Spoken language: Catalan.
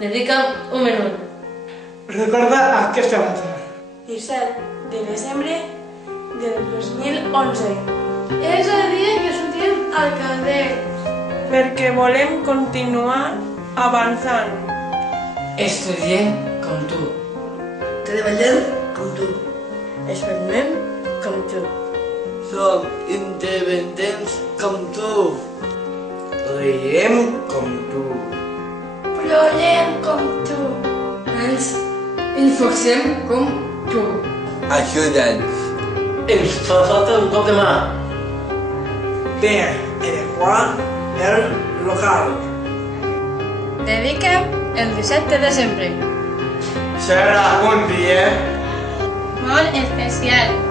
Dedica'm un minut. Recorda aquesta data. 17 de desembre del 2011. És el dia que sortim al carrer. Perquè volem continuar avançant. Estudiem com tu. Treballem com tu. Espermem com tu. Som independents com tu. Riem com tu. Plorem com tu. Ens enforcem com tu. Ajuda'ns. Ens fa falta un cop de mà. Per adequar el local. Dedica'm el 17 de desembre. Serà un dia Molt especial.